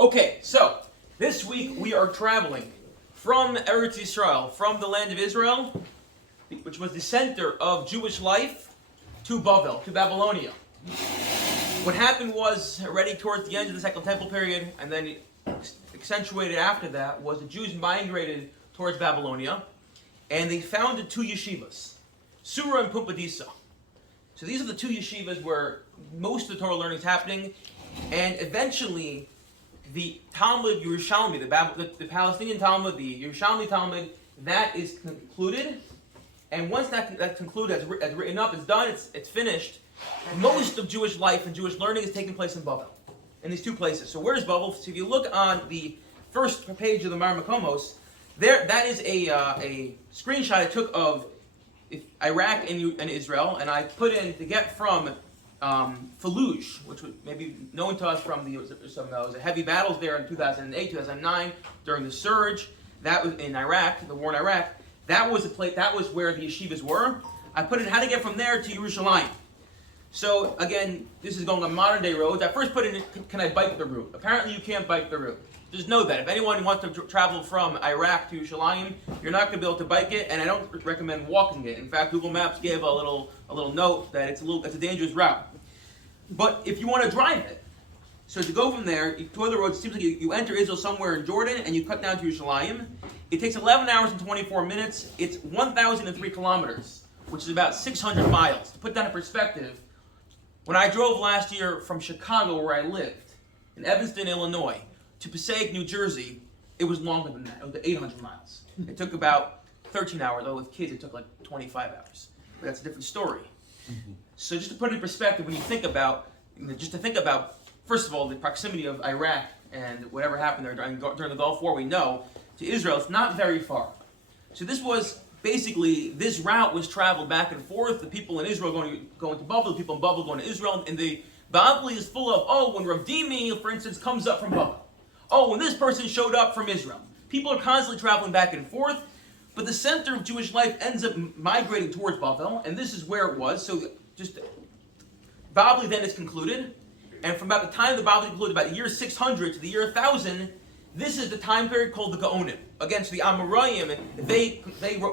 Okay, so this week we are traveling from Eretz Yisrael, from the land of Israel, which was the center of Jewish life, to Bavel, to Babylonia. What happened was, already towards the end of the Second Temple period, and then accentuated after that, was the Jews migrated towards Babylonia, and they founded two yeshivas, Surah and Pumbedisa. So these are the two yeshivas where most of the Torah learning is happening, and eventually the Talmud Yerushalmi, the Palestinian Talmud, the Yerushalmi Talmud, that is concluded. And once that's concluded, as written up, it's done, it's finished, most of Jewish life and Jewish learning is taking place in Bavel, in these two places. So where's Bavel? So if you look on the first page of the Mar Makomos, that is a screenshot I took of Iraq and Israel, and I put in to get from Fallujah, which was maybe known to us from some heavy battles there in 2008, 2009 during the surge. That was in Iraq, the war in Iraq. That was That was where the yeshivas were. I put in how to get from there to Yerushalayim. So again, this is going on modern day roads. I first put in, can I bike the route? Apparently, you can't bike the route. Just know that if anyone wants to travel from Iraq to Yerushalayim, you're not going to be able to bike it, and I don't recommend walking it. In fact, Google Maps gave a little note that it's a dangerous route. But if you want to drive it, so to go from there, to other roads, it seems like you enter Israel somewhere in Jordan, and you cut down to Yerushalayim. It takes 11 hours and 24 minutes. It's 1,003 kilometers, which is about 600 miles. To put that in perspective, when I drove last year from Chicago, where I lived, in Evanston, Illinois, to Passaic, New Jersey, it was longer than that. It was 800 miles. It took about 13 hours, though with kids it took like 25 hours. But that's a different story. So just to put it in perspective, when you think about, first of all, the proximity of Iraq and whatever happened there during the Gulf War, we know, to Israel, it's not very far. So this route was traveled back and forth, the people in Israel going to Bavel, the people in Bavel going to Israel, and the Bavel is full of, when Rav Dimi, for instance, comes up from Bavel. When this person showed up from Israel. People are constantly traveling back and forth, but the center of Jewish life ends up migrating towards Bavel, and this is where it was. So just Bavel then is concluded, and from about the time the Bavel concluded, about the year 600 to the year 1000, this is the time period called the Gaonim. Against the Amoraim, they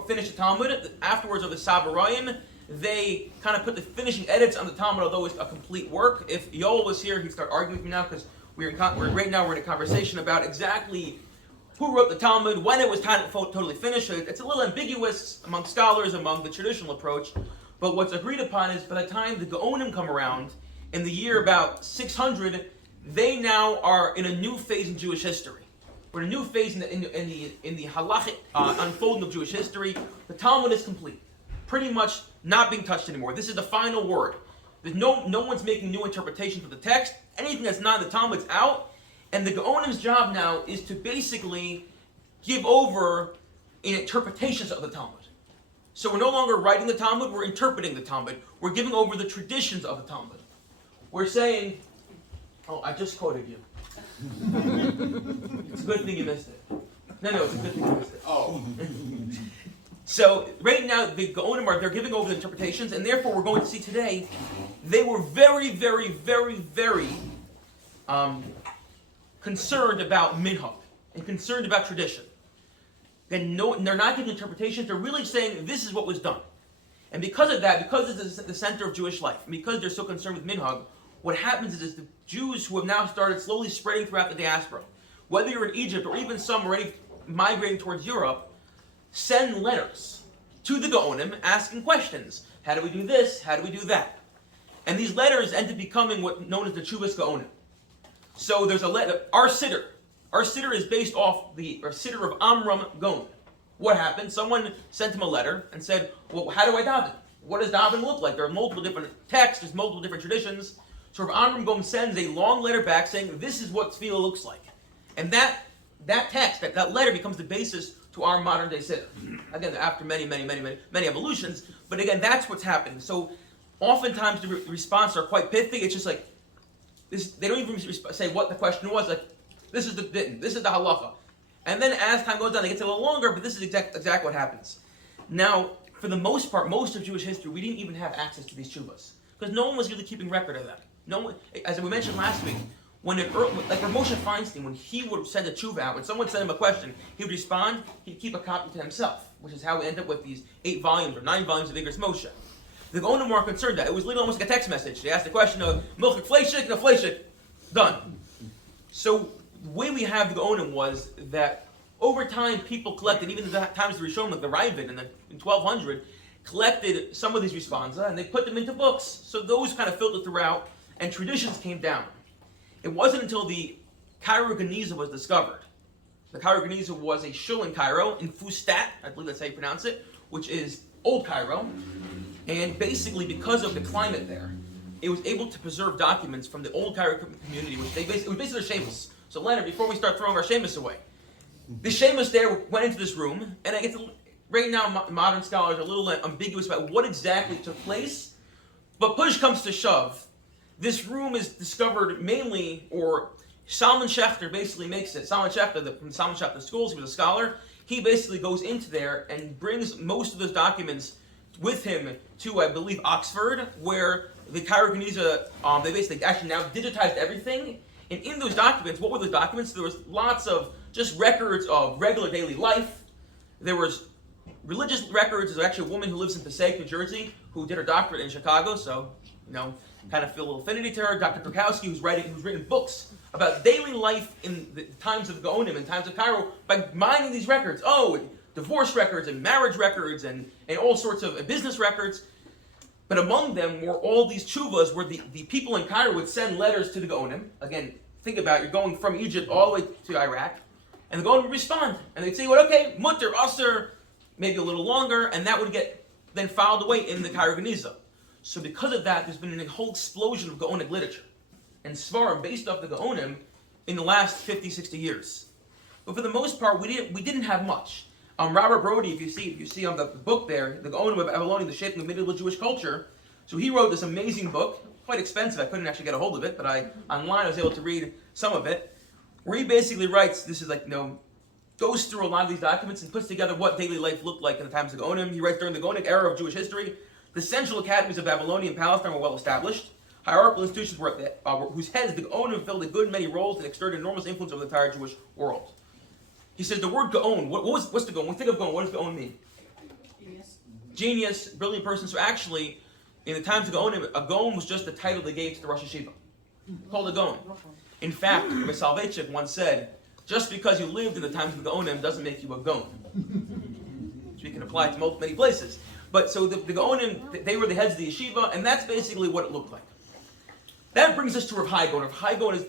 finished the Talmud. Afterwards of the Savarayim, they kind of put the finishing edits on the Talmud, although it's a complete work. If Yoel was here, he'd start arguing with me now, because we're in a conversation about exactly who wrote the Talmud, when it was totally finished. It's a little ambiguous among scholars, among the traditional approach, but what's agreed upon is by the time the Gaonim come around, in the year about 600, they now are in a new phase in Jewish history. We're in a new phase in the halachic unfolding of Jewish history. The Talmud is complete, pretty much not being touched anymore. This is the final word. There's no one's making new interpretations of the text. Anything that's not in the Talmud's out. And the Gaonim's job now is to basically give over interpretations of the Talmud. So we're no longer writing the Talmud, we're interpreting the Talmud. We're giving over the traditions of the Talmud. We're saying, I just quoted you. It's a good thing you missed it. No, it's a good thing you missed it. So right now, the Gaonim they're giving over the interpretations, and therefore we're going to see today, they were very, very, very, very concerned about minhag and concerned about tradition. And they're not giving interpretations, they're really saying this is what was done. And because of that, because it's the center of Jewish life, and because they're so concerned with minhag, what happens is the Jews who have now started slowly spreading throughout the diaspora, whether you're in Egypt or even some already migrating towards Europe, send letters to the Gaonim asking questions. How do we do this? How do we do that? And these letters end up becoming what known as the Teshuvos Gaonim. So there's a letter, our Siddur. Our Siddur is based off the Siddur of Amram Gaon. What happened? Someone sent him a letter and said, well, how do I daven? What does daven look like? There are multiple different texts, there's multiple different traditions. So Amram Gaon sends a long letter back saying, this is what tefillah looks like. And that text, that letter becomes the basis to our modern day Siddur. Again, after many evolutions, but again, that's what's happening. So oftentimes the responses are quite pithy. It's just like, they don't even say what the question was, like, this is the halacha. And then as time goes on, it gets a little longer, but this is exactly what happens. Now, for the most part, most of Jewish history, we didn't even have access to these tshuvas, because no one was really keeping record of that. No one, as we mentioned last week, Like Moshe Feinstein, when he would send a tshuva out, when someone sent him a question, he would respond, he'd keep a copy to himself, which is how we end up with these 8 volumes or 9 volumes of Igros Moshe. The Gaonim were concerned that it was literally almost like a text message. They asked the question of milchik fleishik, no fleishik, done. So the way we have the Gaonim was that over time people collected, even in the times of the Rishon, like the Ravid in 1200, collected some of these responsa and they put them into books. So those kind of filtered throughout and traditions came down. It wasn't until the Cairo Geniza was discovered. The Cairo Geniza was a shul in Cairo, in Fustat, I believe that's how you pronounce it, which is Old Cairo. And basically, because of the climate there, it was able to preserve documents from the Old Cairo community, which it was basically their Shailos. So Leonard, before we start throwing our Shailos away, the Shailos there went into this room, and I get to, right now modern scholars are a little ambiguous about what exactly took place, but push comes to shove. This room is discovered mainly, or Salman Schechter basically makes it. Salman Schechter, from Salman Schechter schools, he was a scholar. He basically goes into there and brings most of those documents with him to, I believe, Oxford, where the Cairo Geniza, they basically actually now digitized everything. And in those documents, what were those documents? There was lots of just records of regular daily life. There was religious records. There's actually a woman who lives in Passaic, New Jersey, who did her doctorate in Chicago, so, kind of feel a little affinity to her. Dr. Turkowski, who's written books about daily life in the times of the Gaonim and times of Cairo by mining these records. Divorce records and marriage records and all sorts of business records. But among them were all these tshuvas where the people in Cairo would send letters to the Gaonim. Again, think about it, you're going from Egypt all the way to Iraq, and the Gaonim would respond. And they'd say, well, okay, mutter, aser, maybe a little longer, and that would get then filed away in the Cairo Geniza. So because of that, there's been a whole explosion of Gaonic literature and Svarim based off the Gaonim in the last 50, 60 years. But for the most part, we didn't have much. Robert Brody, if you see on the book there, the Gaonim of Babylonia, the Shaping of Medieval Jewish Culture, so he wrote this amazing book, quite expensive, I couldn't actually get a hold of it, but online I was able to read some of it, where he basically writes, goes through a lot of these documents and puts together what daily life looked like in the times of the Gaonim. He writes during the Gaonic era of Jewish history, the central academies of Babylonia and Palestine were well established. Hierarchical institutions whose heads the Gaonim filled a good many roles and exerted enormous influence over the entire Jewish world. He says the word Gaon, what's the Gaon? When we think of Gaon, what does Gaon mean? Genius, brilliant person. So actually, in the times of Gaonim, a Gaon was just the title they gave to the Rosh Hashiva. Called a Gaon. In fact, Rabbi Soloveitchik once said, just because you lived in the times of the Gaonim doesn't make you a Gaon. So you can apply it to many places. But so the Gaonim, they were the heads of the yeshiva, and that's basically what it looked like. That brings us to Rav Hai Gaon. Rav Hai Gaon is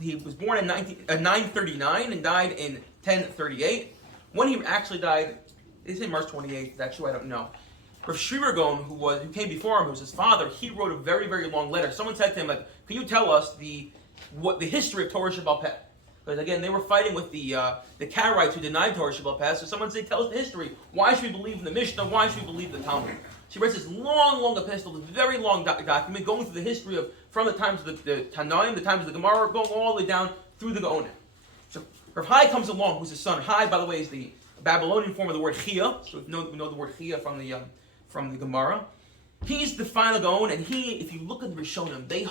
he was born in 939 and died in 1038. When he actually died, they say March 28th. That's true, I don't know. Rav Shiur Gaon, who came before him, who was his father, he wrote a very, very long letter. Someone said to him, "Can you tell us the history of Torah Sheba'al Peh?" Because again, they were fighting with the Karaites who denied Torah Sheba'al Peh. So someone said, "Tell us the history. Why should we believe in the Mishnah? Why should we believe the Talmud?" She writes this long epistle, this very long document, going through the history from the times of the Tanaim, the times of the Gemara, going all the way down through the Gaonim. So Rav Hai comes along, who's his son. Hai, by the way, is the Babylonian form of the word Chia. So we know the word Chia from the Gemara. He's the final Gaon, and if you look at the Rishonim, they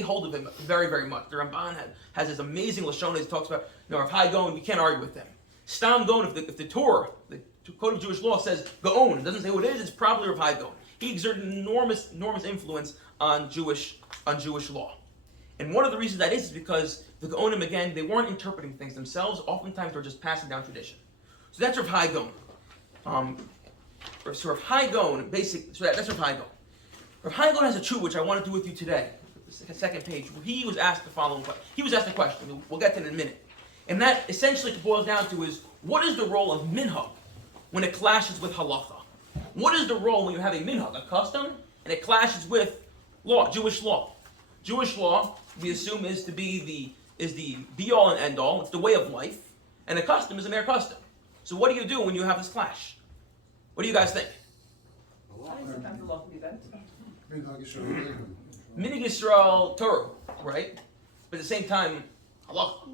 hold of him very, very much. The Ramban has this amazing Lashon. He talks about, Rav Hai Gaon, we can't argue with them. Stam Gaon, if the Torah, the Code of Jewish Law says Gaon, it doesn't say what it is, it's probably Rav Hai Gaon. He exerted enormous influence on Jewish law. And one of the reasons that is because the Gaonim, again, they weren't interpreting things themselves. Oftentimes, they're just passing down tradition. So that's Rav Hai Gaon. So Rav Hai Gaon, that's Rav Hai Gaon. Rav Hai Gaon has a tshuva which I want to do with you today. The second page. He was asked the following question. He was asked a question. We'll get to it in a minute. And that essentially boils down to is, what is the role of minhag when it clashes with halacha? What is the role when you have a minhag, a custom, and it clashes with law, Jewish law? Jewish law, we assume, is the be-all and end-all. It's the way of life. And a custom is a mere custom. So what do you do when you have this clash? What do you guys think? Minhag Yisrael Torah, right? But at the same time, halacha.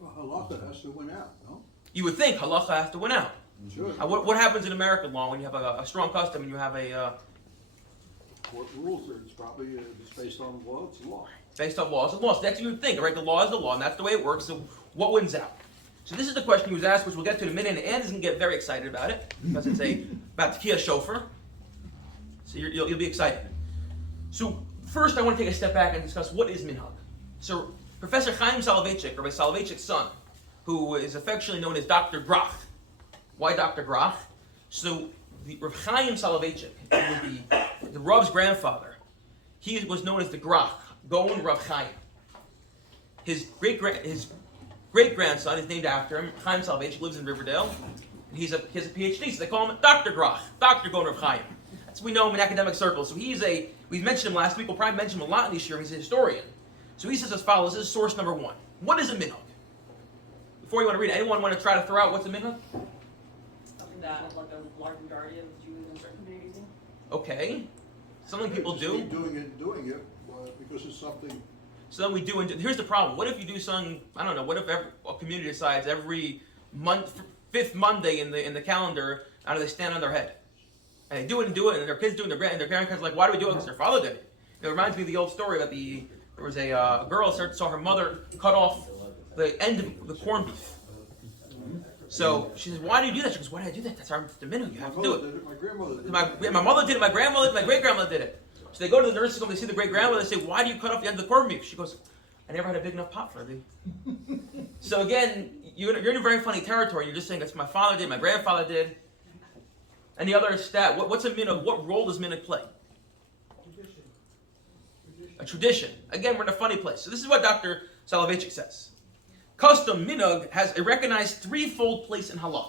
Well, halacha has to win out, no? You would think halacha has to win out. Sure. What happens in American law when you have a strong custom and you have a... Court rules, it's probably it's based on law, it's law. based on laws and laws. That's what you would think, right? The law is the law, and that's the way it works. So what wins out? So this is the question he was asked, which we'll get to in a minute, and Anne is going to get very excited about it, because it's about Tekiah Shofar. So you'll be excited. So first I want to take a step back and discuss what is minhag. So Professor Chaim Soloveitchik, Rabbi Soloveitchik's son, who is affectionately known as Dr. Grach. Why Dr. Grach? So the Rav Chaim Soloveitchik, who was the Rav's grandfather, he was known as the Grach, Gaon Rav Chaim. His great-grandson is named after him. Chaim Soloveitchik lives in Riverdale. And he has a PhD, so they call him Dr. Grach, Dr. Gaon Rav Chaim. That's what we know him in academic circles. So we mentioned him last week, we'll probably mention him a lot in this year. He's a historian. So he says as follows, this is source number 1. What is a minhag? Before you want to read it, anyone want to try to throw out what's a minhag? Something that like a large majority of Jews in certain communities do. Okay. Something people Just do. keep doing it, because it's something. So then we do, and here's the problem. What if you do something, I don't know, what if a community decides every month, 5th Monday in the calendar, how do they stand on their head? And they do it, and their kids do it, and their grandparents are like, why do we do it? Because their father did it. It reminds me of the old story about there was a girl saw her mother cut off the end of the corned beef. So she says, why do you do that? She goes, why do I do that? That's the minhag. You have to do it. My grandmother did it. My mother did it, my grandmother did it, my great-grandmother did it. So they go to the nursing home, they see the great-grandmother, they say, why do you cut off the end of the corned beef? She goes, I never had a big enough pot for it. So again, you're in a very funny territory. You're just saying, that's my father did, my grandfather did. And the other stat, what's a minhag? What role does minhag play? A tradition. Again, we're in a funny place. So this is what Dr. Soloveitchik says. Custom, minhag, has a recognized threefold place in halacha.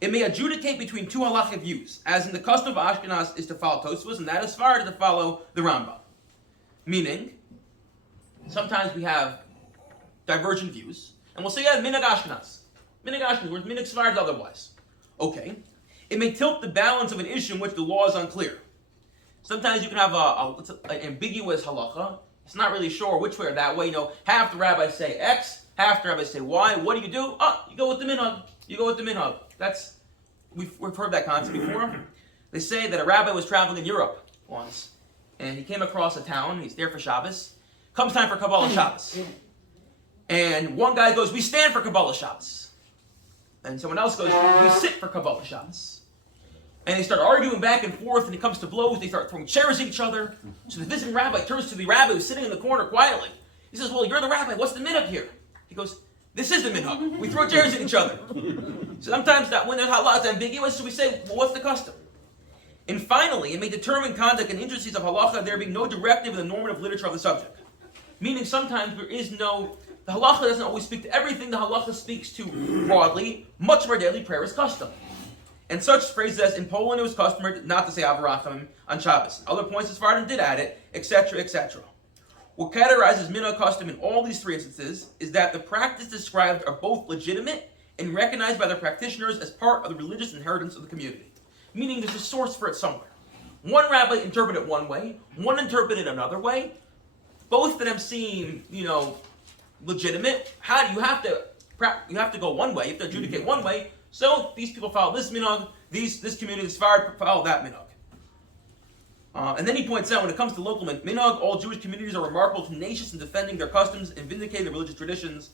It may adjudicate between two halachic views, as in the custom of Ashkenaz is to follow Tosfos, and that is Sfarad to follow the Rambam. Meaning, sometimes we have divergent views, and we'll say, yeah, minhag Ashkenaz. Minhag Ashkenaz, whereas minhag Sfarad is otherwise. Okay. It may tilt the balance of an issue in which the law is unclear. Sometimes you can have an ambiguous halacha. It's not really sure which way or that way. Half the rabbis say X, half the rabbis say Y. What do? You go with the minhag. You go with the minhag. We've heard that concept before. They say that a rabbi was traveling in Europe once, and he came across a town. He's there for Shabbos. Comes time for Kabbalah Shabbos, and one guy goes, "We stand for Kabbalah Shabbos," and someone else goes, "We sit for Kabbalah Shabbos." And they start arguing back and forth, and it comes to blows. They start throwing chairs at each other. So the visiting rabbi turns to the rabbi who's sitting in the corner quietly. He says, well, you're the rabbi. What's the minhag here? He goes, this is the minhag. We throw chairs at each other. So sometimes when there's halakha, it's ambiguous, so we say, well, what's the custom? And finally, it may determine conduct and intricacies of halacha, there being no directive in the normative literature of the subject. Meaning sometimes the halacha doesn't always speak to everything the halacha speaks to broadly. Much of our daily prayer is custom. And such phrases as, in Poland it was customary not to say Avarachim on Shabbos. Other points as Sephardim did add it, etc., etc. What categorizes minhag custom in all these three instances is that the practice described are both legitimate and recognized by their practitioners as part of the religious inheritance of the community. Meaning there's a source for it somewhere. One rabbi interpreted it one way, one interpreted it another way. Both of them seem, legitimate. You have to go one way, you have to adjudicate one way. So these people follow this minhag, this community, this Sfarad follow that minhag. And then he points out, when it comes to local minhag, all Jewish communities are remarkable, tenacious in defending their customs and vindicating their religious traditions,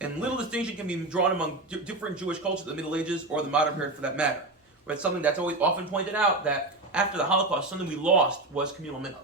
and little distinction can be drawn among different Jewish cultures of the Middle Ages or the modern period for that matter. But it's something that's always often pointed out, that after the Holocaust, something we lost was communal minhag.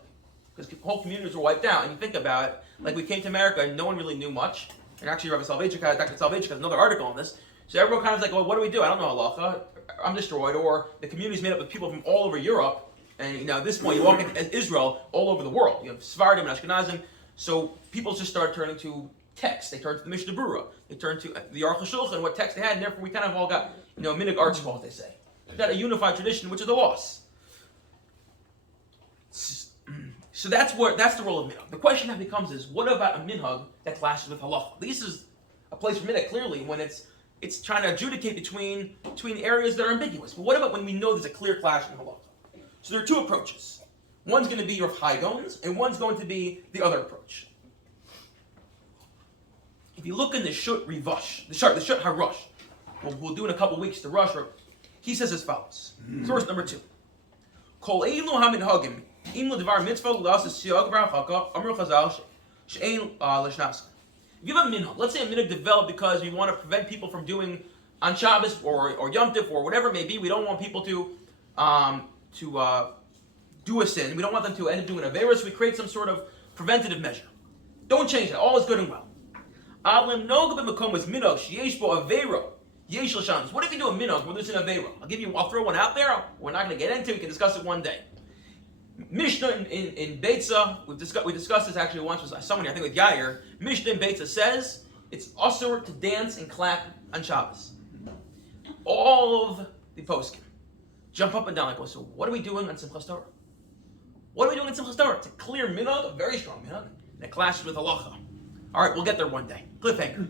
Because whole communities were wiped out, and you think about it, like we came to America and no one really knew much, and actually Dr. Soloveitchik has another article on this. So everyone kind of like, well, what do we do? I don't know halacha. I'm destroyed. Or the community is made up of people from all over Europe. And at this point, you walk into Israel, all over the world. You have Sephardim and Ashkenazim. So people just start turning to text. They turn to the Mishnah Berurah. They turn to the Aruch HaShulchan, what text they had. And therefore, we kind of all got, minhag art school, as they say. We've got a unified tradition, which is a loss. So that's the role of minhag. The question that becomes is, what about a minhag that clashes with halacha? This is a place for minhag, clearly, when it's trying to adjudicate between areas that are ambiguous. But what about when we know there's a clear clash in halacha? So there are two approaches. One's going to be your Haigons, and one's going to be the other approach. If you look in the Shut Rivash, the Shut HaRush, we'll do in a couple weeks, the Rush, he says as follows. Source number 2. Kol eilu haminhagim Im l'devar mitzvah l'as siyag b'rachaka amru chazal she'ein l'shnaska. If you have a minhag, let's say a minhag developed because we want to prevent people from doing on Shabbos or Yom Tov or whatever it may be. We don't want people to do a sin. We don't want them to end up doing an avera, so we create some sort of preventative measure. Don't change it. All is good and well. What if you do a minhag where there's an avera? I'll throw one out there. We're not going to get into it. We can discuss it one day. Mishnah in Beitza, we discussed this actually once with someone, I think with Yair. Mishnah in Beitza says it's usur to dance and clap on Shabbos. All of the poskim jump up and down like, well, so what are we doing on Simchas Torah? What are we doing on Simchas Torah? It's a clear minhag, a very strong minhag, and it clashes with halacha. All right, we'll get there one day. Cliffhanger.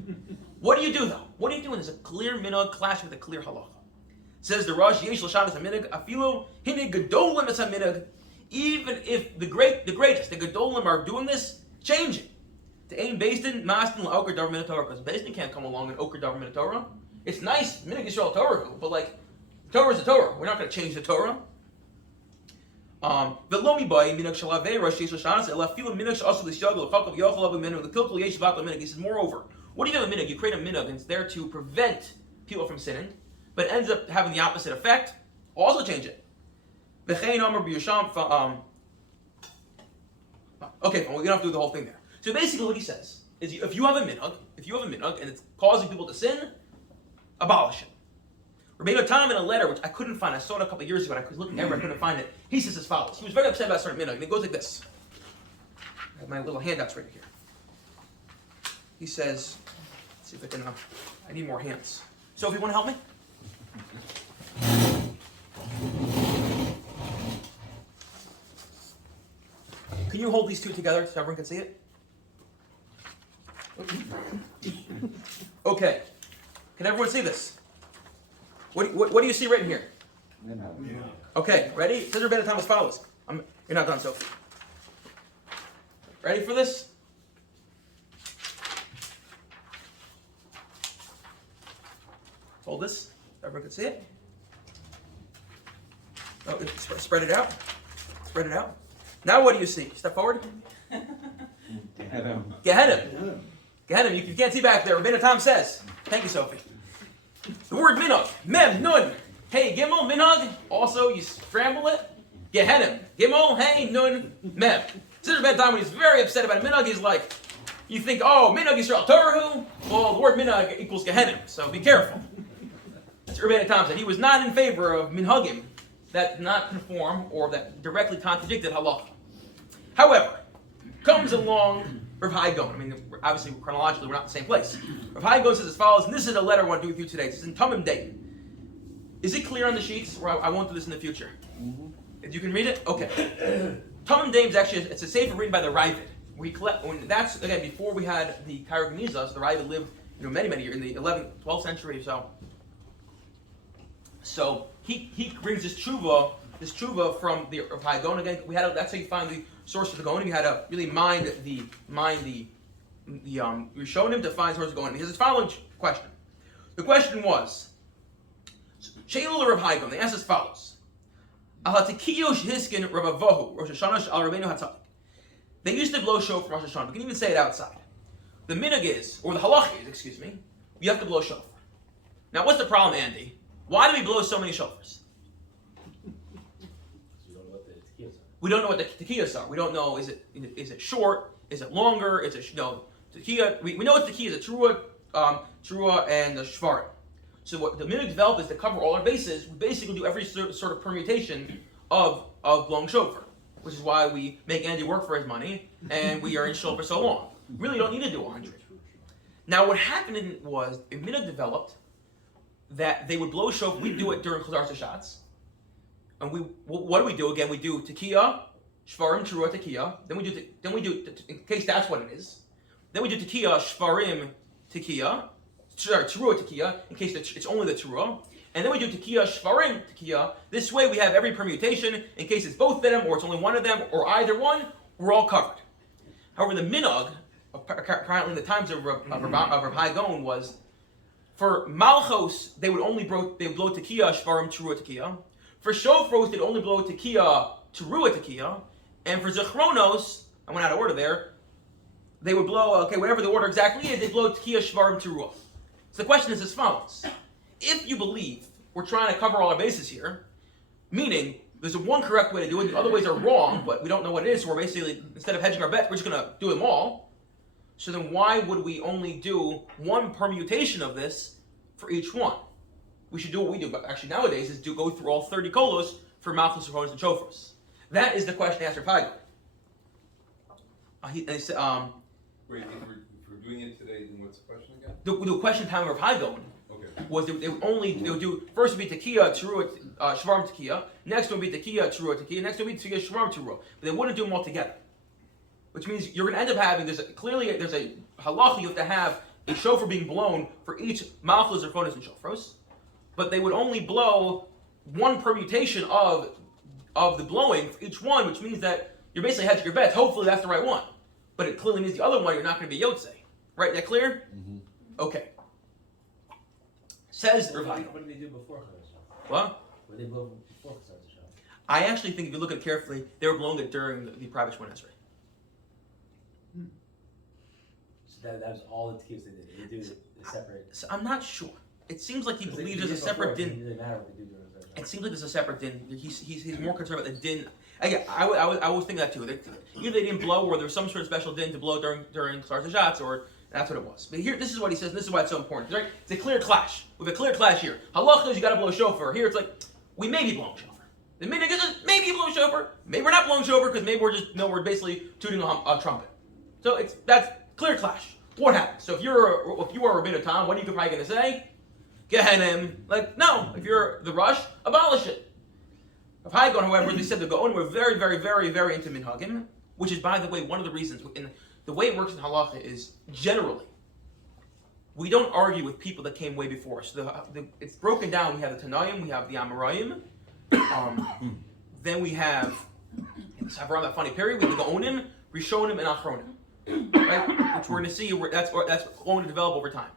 What do you do though? What are you doing? There's a clear minhag clash with a clear halacha. Says the Rosh, Yesh l'Shabbos haminhag afilu hine gedolim es haminhag. Even if the greatest, the gedolim are doing this, change it. To aim Bezdin, Mastin l'Oker Dar Minat Torah, because Bezdin can't come along and Oker Dar Minat Torah. It's nice, Minhag Yisrael Torah, but like, Torah is a Torah. We're not going to change the Torah. Velomi bay minhag shalavera sheish l'shanas ela filu minhag she'asu l'shagol l'chakav yochel avu minhag l'kilkul yesh vat l'minhag. He says, moreover, what do you do with a minhag? You create a minhag, and it's there to prevent people from sinning, but it ends up having the opposite effect. Also change it. Okay, well, we don't have to do the whole thing there. So basically what he says is if you have a minhag and it's causing people to sin, abolish it. Rabbi Katz in a letter, which I couldn't find, I saw it a couple of years ago, and I was looking everywhere, I couldn't find it. He says as follows. He was very upset about a certain minhag, and it goes like this. I have my little handouts right here. He says, let's see if I can, I need more hands. Sophie, you want to help me? Can you hold these two together so everyone can see it? Okay. Can everyone see this? What do you see right in here? Okay, ready? It says Rabbi Katz as follows. You're not done, Sophie. Ready for this? Hold this. Everyone can see it. Oh, spread it out. Spread it out. Now what do you see? Step forward. Gehenim. Gehenim. You can't see back there. Rabbi Katz says. Thank you, Sophie. The word minhag. Mem, nun. Hey, gimel, minhag. Also, you scramble it. Gehenim. Gimel, hey, nun, mem. Since Rabbi Katz, when he's very upset about minhag, he's like, you think, oh, minhag Yisrael Torahu? Well, the word minhag equals gehenim, so be careful. That's what Rabbi Katz said. He was not in favor of minhagim that did not conform or that directly contradicted halacha. However, comes along Rav Hai Gaon. I mean, obviously, chronologically, we're not in the same place. Rav Hai Gaon says as follows, and this is a letter I want to do with you today. It's in Tamim Day. Is it clear on the sheets? Or I won't do this in the future. If you can read it? Okay. Tamim Day is actually, it's a sefer written by the Ravid. That's, again, before we had the Kaira Geniza, so the Ravid lived many, many years, in the 11th, 12th century or so. So he brings this tshuva from the Rav Hai Gaon. Again, that's how you find the source of the Gaon. You had to really mind the you're showing him to find source of the Gaon. He has his following question. The question was, Shailos Rav Hai Gaon. They asked as follows: hiskin Rabavohu Rosh Hashanah al Rabbeinu Hatzadik. They used to blow shofar for Rosh Hashanah. We can even say it outside. The minhag is, or the halacha is, excuse me, you have to blow shofar. Now, what's the problem, Andy? Why do we blow so many shofars? We don't know what the tekiyas are. We don't know, is it short? Is it longer? Is it, tekiya? We know what tekiya is, a trua and the shvarim. So what the minhag developed is to cover all our bases. We basically do every sort of permutation of blowing shofar, which is why we make Andy work for his money, and we are in shul for so long. We really don't need to do 100. Now what happened was, a minhag developed that they would blow shofar. We do it during Chazar Sashatz. And what do we do? Again, we do tekiya, shvarim, trua, tekiya. Then we do, in case that's what it is. Then we do tekiya, shvarim, tekiya. Sorry, trua, tekiya, in case it's only the trua. And then we do tekiya, shvarim, tekiya. This way we have every permutation. In case it's both of them, or it's only one of them, or either one, we're all covered. However, the minhag, apparently in the times of Rav Hai Gaon, was for malchos they would blow tekiya, shvarim, trua, tekiya. For shofros, they'd only blow tekiya, terua tekiya, And for Zechronos, I went out of order there, they would blow, whatever the order exactly is, they blow Tekiah, Shvarim, Teruah. So the question is as follows. If you believe we're trying to cover all our bases here, meaning there's one correct way to do it, the other ways are wrong, but we don't know what it is, so we're basically, instead of hedging our bets, we're just going to do them all. So then why would we only do one permutation of this for each one? We should do what we do, but actually nowadays is go through all 30 kolos for Malchus, Zechronos, and Shofros. That is the question asked Rabbi Katz. Wait, if we're doing it today, then what's the question again? The question time of Rabbi Katz Okay. was they would do first would be Tekiah, Teruah, Shvarim, Tekiah. Next would be Tekiah, Teruah, Tekiah. Next would be Tekiah, Shvarim, Teruah. But they wouldn't do them all together, which means you're going to end up having there's a halacha you have to have a shofar being blown for each Malchus, Zechronos, and Shofros, but they would only blow one permutation of the blowing for each one, which means that you're basically hedging your bets. Hopefully that's the right one, but it clearly means the other one you're not going to be Yotze. Right? That clear? Mm-hmm. Okay. Says What Rabbi. did they do before Chazal? What? What did they blow before Chazal? I actually think if you look at it carefully, they were blowing it during the private Shemon Esrei. So that was all the Tekiyos they did. They do a separate. So I'm not sure. It seems like he Because they believes did there's a it before, separate so din. It doesn't matter what they do during the Chazal. It seems like there's a separate din. He's more concerned about the din. Again, I was thinking that too. Either they didn't blow, or there was some sort of special din to blow during Sarz Hashatz, or that's what it was. But here, this is what he says, and this is why it's so important. Right? It's a clear clash. We have a clear clash here. Halacha is you got to blow shofar. Here it's like we may be blowing shofar. The minhag is maybe you blow shofar. Maybe we're not blowing shofar because maybe we're basically tooting a trumpet. So that's clear clash. What happens? So if you are Rabbeinu Tam, what are you probably going to say? Gehenim. Like no. If you're the Rush, abolish it. Of Haigon, however, they said the Gaon were very, very, very, very into minhagim, which is, by the way, one of the reasons. In the way it works in halacha is generally we don't argue with people that came way before us. It's broken down. We have the Tanaim, we have the Amoraim, then we have around that funny period. We have the Gaonim, Rishonim, and Achronim, right? Which we're going to see. That's going to develop over time.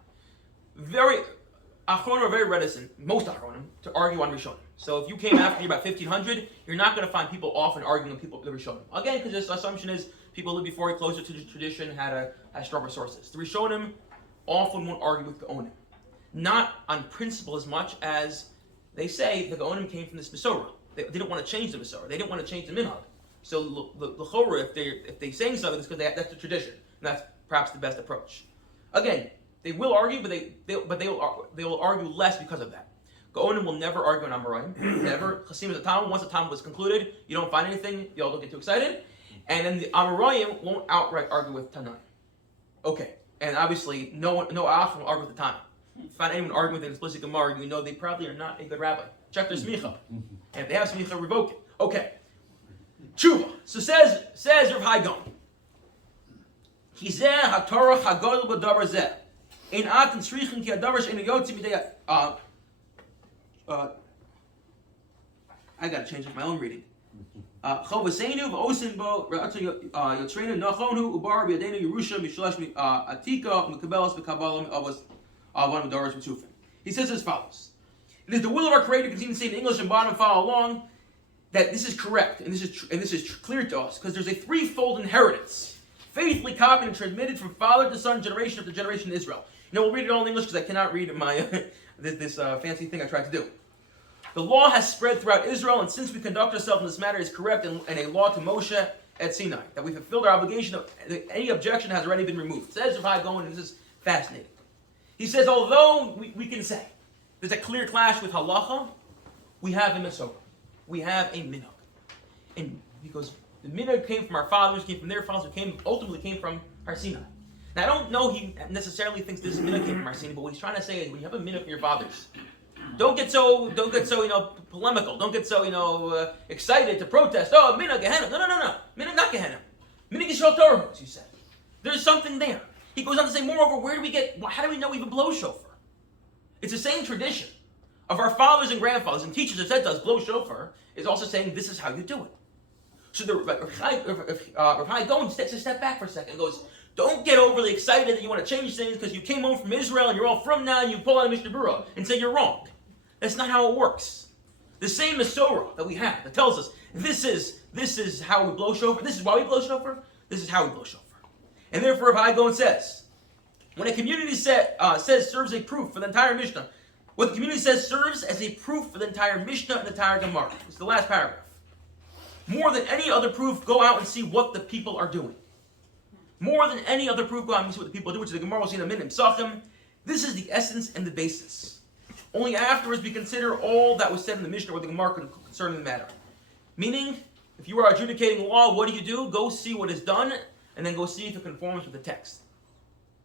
Achronim are very reticent, most Achronim, to argue on Rishonim. So if you came after about 1500, you're not going to find people often arguing with people the Rishonim. Again, because the assumption is people lived before you, closer to the tradition, had stronger sources. The Rishonim often won't argue with Gaonim. Not on principle as much as they say the Gaonim came from this Mesorah. They didn't want to change the Mesorah. They didn't want to change the Minhag. So the Chorah, if they're saying something, it's because that's the tradition. And that's perhaps the best approach. Again, they will argue, but they will argue less because of that. Gaonim will never argue on Amoraim. Never. Chasim is a Talmud. Once the Talmud was concluded, you don't find anything. You all don't get too excited. And then the Amoraim won't outright argue with Tanaim. Okay. And obviously, no Achim will argue with the Tanaim. If you find anyone arguing with an explicit Gemara, you know they probably are not a good rabbi. Check their smicha. And if they have smicha, revoke it. Okay. Tshuva. So says Rav Haigon. Hizeh haTorah hagodol b'davar zeh. Ein aten tzrichen ki hadavar she'eino yotzi midei I gotta change my own reading. Chovaseinu v'osin bo yotzreinu nachonu ubar b'yadeinu Yerusha mishlosh atika mekabelos v'kabalam avon v'daras v'tzufin. He says as follows: it is the will of our Creator, continue to say in English and bottom follow along, that this is correct and this is clear to us because there's a threefold inheritance, faithfully copied and transmitted from father to son, generation after generation in Israel. We'll read it all in English because I cannot read my this fancy thing I tried to do. The law has spread throughout Israel, and since we conduct ourselves in this matter is correct and a law to Moshe at Sinai, that we fulfilled our obligation, any objection has already been removed. It says Rav Haigon, and this is fascinating. He says, although we can say there's a clear clash with halacha, we have a Mesorah. We have a minhag. And because the minhag came from our fathers, came from their fathers, ultimately came from Har Sinai. Now, I don't know he necessarily thinks this minhag came from Har Sinai, but what he's trying to say is when you have a minhag from your fathers, don't get so polemical. Don't get so excited to protest. Oh, minhag Gehenna. No. Minhag not Gehenna. Minhag is Torah, as you said. There's something there. He goes on to say, moreover, how do we know we even blow shofar? It's the same tradition of our fathers and grandfathers and teachers that said to us, blow shofar, is also saying this is how you do it. So the Rav Haigon takes a step back for a second and goes, don't get overly excited that you want to change things because you came home from Israel and you're all from now and you pull out a Mishnah Berurah and say you're wrong. That's not how it works. The same Mesorah that we have that tells us This is how we blow shofar. This is why we blow shofar. This is how we blow shofar. And therefore, Rabbi Gaon says, when a community says serves a proof for the entire Mishnah, what the community says serves as a proof for the entire Mishnah and the entire Gemara. It's the last paragraph. More than any other proof, go out and see what the people are doing. More than any other proof, go out and see what the people are doing, which the Gemara will see in a minute. Psachim. This is the essence and the basis. Only afterwards we consider all that was said in the Mishnah or the Gemara concerning the matter. Meaning, if you are adjudicating law, what do? Go see what is done, and then go see if it conforms with the text.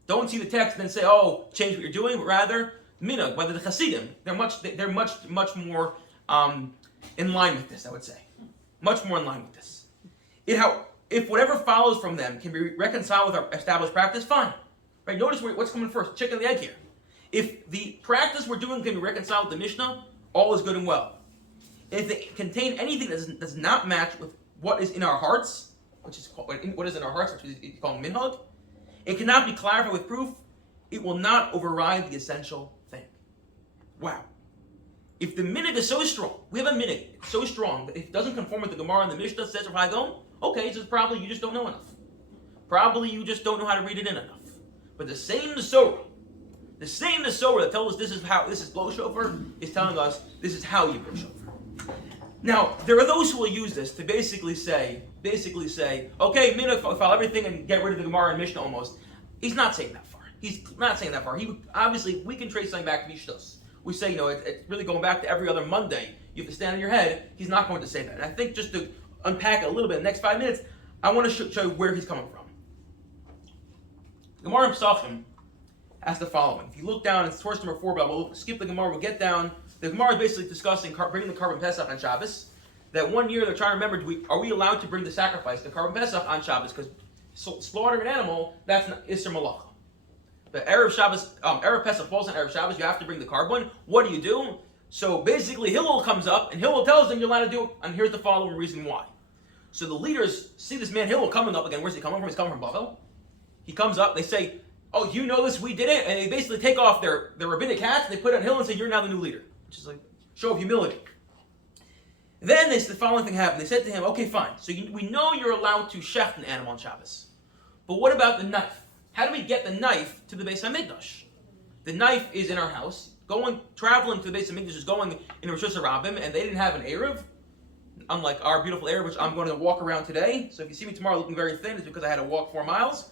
Don't see the text and then say, "Oh, change what you're doing," but rather, minhag, by the Hasidim, they're much more in line with this. I would say, much more in line with this. If whatever follows from them can be reconciled with our established practice, fine. Right? Notice what's coming first, chicken and the egg here. If the practice we're doing can be reconciled with the Mishnah, all is good and well. If they contain anything that does not match with what is in our hearts, which is what is in our hearts, which is called minhag, it cannot be clarified with proof. It will not override the essential thing. Wow. If the minhag is so strong, we have a minhag so strong that if it doesn't conform with the Gemara and the Mishnah, says Rabbi Gaon, okay, so probably you just don't know enough. Probably you just don't know how to read it in enough. But the same Nesorah that tells us this is blow shofar, is telling us this is how you blow shofar. Now, there are those who will use this to basically say, okay, minhag, follow everything and get rid of the Gemara and Mishnah almost. He's not saying that far. Obviously, we can trace something back to Yishtos. We say, it's really going back to every other Monday. You have to stand on your head. He's not going to say that. And I think just to unpack it a little bit in the next 5 minutes, I want to show you where he's coming from. Gemara in Psachim has the following. If you look down, it's source number 4, but we'll skip the Gemara, we'll get down. The Gemara is basically discussing bringing the Karban Pesach on Shabbos. That one year they're trying to remember, are we allowed to bring the sacrifice, the Karban Pesach, on Shabbos? Because slaughtering an animal, that's not Isser Malacha. The Erev Pesach falls on Erev Shabbos, you have to bring the Karban. What do? So basically Hillel comes up, and Hillel tells them you're allowed to do it, and here's the following reason why. So the leaders see this man Hillel coming up again. Where's he coming from? He's coming from Bavel. He comes up, they say, "Oh, you know this, we did it," and they basically take off their rabbinic hats, and they put it on Hillel and say, "You're now the new leader," which is like a show of humility. Then the following thing happened. They said to him, "Okay, fine. So we know you're allowed to shecht an animal on Shabbos, but what about the knife? How do we get the knife to the Beis Hamikdash? The knife is in our house. Traveling to the Beis Hamikdash is going in Rosh Hashanah, and they didn't have an Erev, unlike our beautiful Erev, which I'm going to walk around today. So if you see me tomorrow looking very thin, it's because I had to walk 4 miles.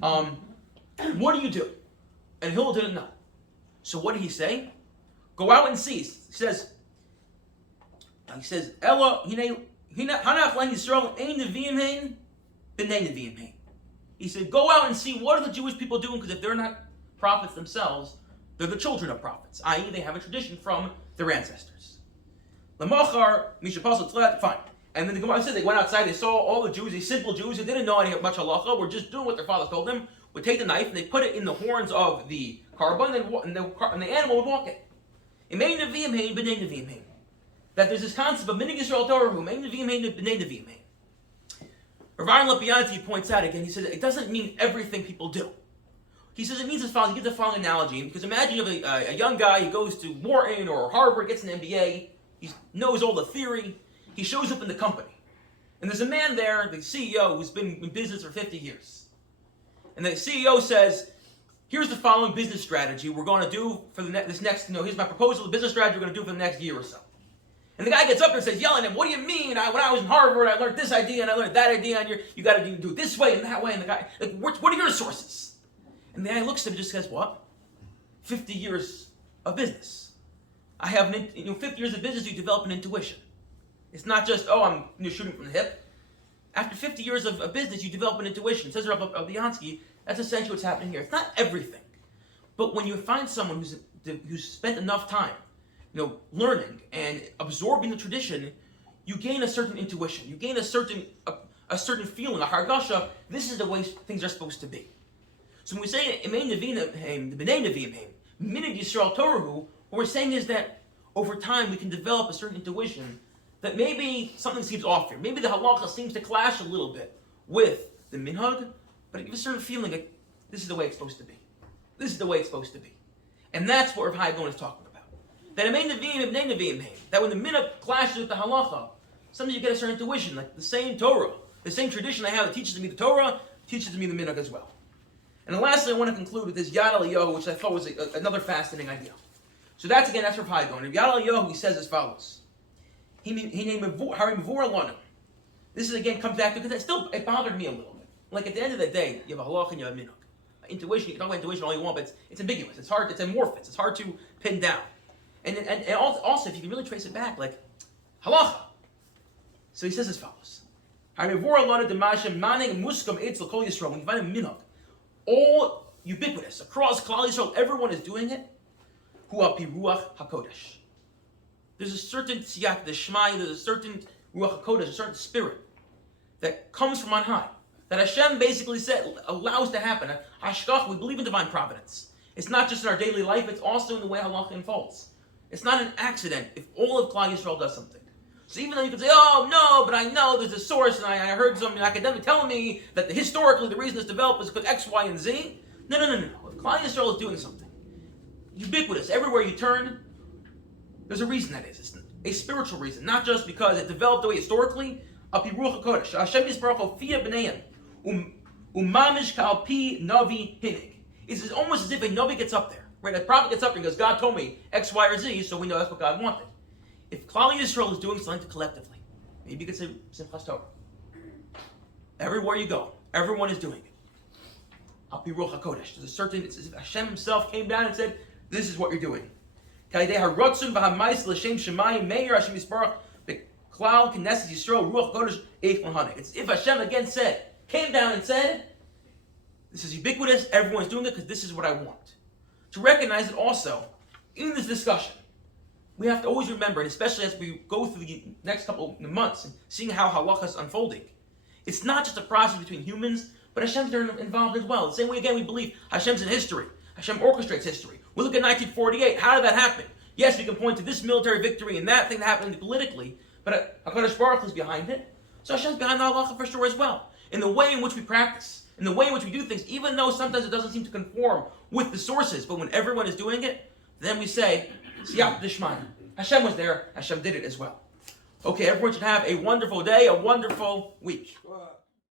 What do? And Hillel didn't know. So what did he say? Go out and see. He says, Ella, Hanach Len Yisrael ein neviim hein, b'nei neviim hein. He said, go out and see what are the Jewish people doing, because if they're not prophets themselves, they're the children of prophets, i.e. they have a tradition from their ancestors. L'machar, mishapasel tzlat, fine. And then the Gemara said they went outside, they saw all the Jews, these simple Jews who didn't know any much halacha, were just doing what their fathers told them, would take the knife and they put it in the horns of the Karban, and the animal would walk it. That there's this concept of Minig Yisrael Torah, Rav Lapianti points out again, he says it doesn't mean everything people do. He says it means as follows. He gives the following analogy, because imagine you have a young guy, he goes to Wharton or Harvard, gets an MBA, he knows all the theory, he shows up in the company. And there's a man there, the CEO, who's been in business for 50 years. And the CEO says, here's the following business strategy we're going to do for this next, here's my proposal, the business strategy we're going to do for the next year or so. And the guy gets up there and says, yelling at him, what do you mean? When I was in Harvard, I learned this idea and I learned that idea, and you got to do it this way and that way. And the guy, what are your sources? And the guy looks at him and just says, what? 50 years of business. I have 50 years of business, you develop an intuition. It's not just, I'm shooting from the hip. After 50 years of business, you develop an intuition. Says Rabbi Katz, that's essentially what's happening here. It's not everything. But when you find someone who's spent enough time, learning and absorbing the tradition, you gain a certain intuition. You gain a certain feeling, a hargasha. This is the way things are supposed to be. So when we say Minig Yisrael Torahu, what we're saying is that over time we can develop a certain intuition that maybe something seems off here. Maybe the halacha seems to clash a little bit with the minhag, but it gives a certain feeling like this is the way it's supposed to be. This is the way it's supposed to be. And that's what Rav Hagon is talking about. That when the minhag clashes with the halacha, Sometimes you get a certain intuition, like the same Torah, the same tradition I have that teaches me the Torah, teaches me the minhag as well. And then lastly, I want to conclude with this Yad Eliyahu, which I thought was another fascinating idea. So that's for Paigon. And Yad Eliyahu, he says as follows. He named Harim Vur Alanu. This is again comes back to, because it bothered me a little bit. Like at the end of the day, you have a halacha and you have a minhag. Intuition, you can talk about intuition all you want, but it's ambiguous. It's hard, it's amorphous, it's hard to pin down. And also, if you can really trace it back, like halacha. So he says as follows. When you find a minhag, all ubiquitous, across Klal Yisrael, everyone is doing it, hu ruach hakodesh. There's a certain siyat, the shmai, there's a certain ruach hakodesh, a certain spirit that comes from on high, that Hashem basically said, allows to happen. Hashkach, we believe in divine providence. It's not just in our daily life, it's also in the way halacha unfolds. It's not an accident if all of Klal Yisrael does something. So even though you can say, oh no, but I know there's a source, and I heard some academic telling me that historically the reason this developed is because X, Y, and Z. No. If Klal Yisrael is doing something ubiquitous, everywhere you turn, there's a reason that is. It's a spiritual reason, not just because it developed the way historically. Api ruach hakodesh, Hashem Yisbarach Ofia b'neiim, umamish ka'alpi navi hinig. It's almost as if a navi gets up there, right? A prophet gets up there and goes, God told me X, Y, or Z, so we know that's what God wanted. If Klal Yisrael is doing something collectively, maybe you could say Simchas Torah. Everywhere you go, everyone is doing it. Api ruach hakodesh. There's a certain, it's as if Hashem himself came down and said, this is what you're doing. It's if Hashem again came down and said, this is ubiquitous, everyone's doing it because this is what I want. To recognize it also, in this discussion, we have to always remember, and especially as we go through the next couple of months and seeing how halacha is unfolding, it's not just a process between humans, but Hashem's involved as well. The same way, again, we believe Hashem's in history. Hashem orchestrates history. We look at 1948. How did that happen? Yes, we can point to this military victory and that thing that happened politically, but HaKadosh Baruch Hu is behind it. So Hashem's behind the halacha for sure as well. In the way in which we practice, in the way in which we do things, even though sometimes it doesn't seem to conform with the sources, but when everyone is doing it, then we say, Siyat Dishman. Hashem was there, Hashem did it as well. Okay, everyone should have a wonderful day, a wonderful week.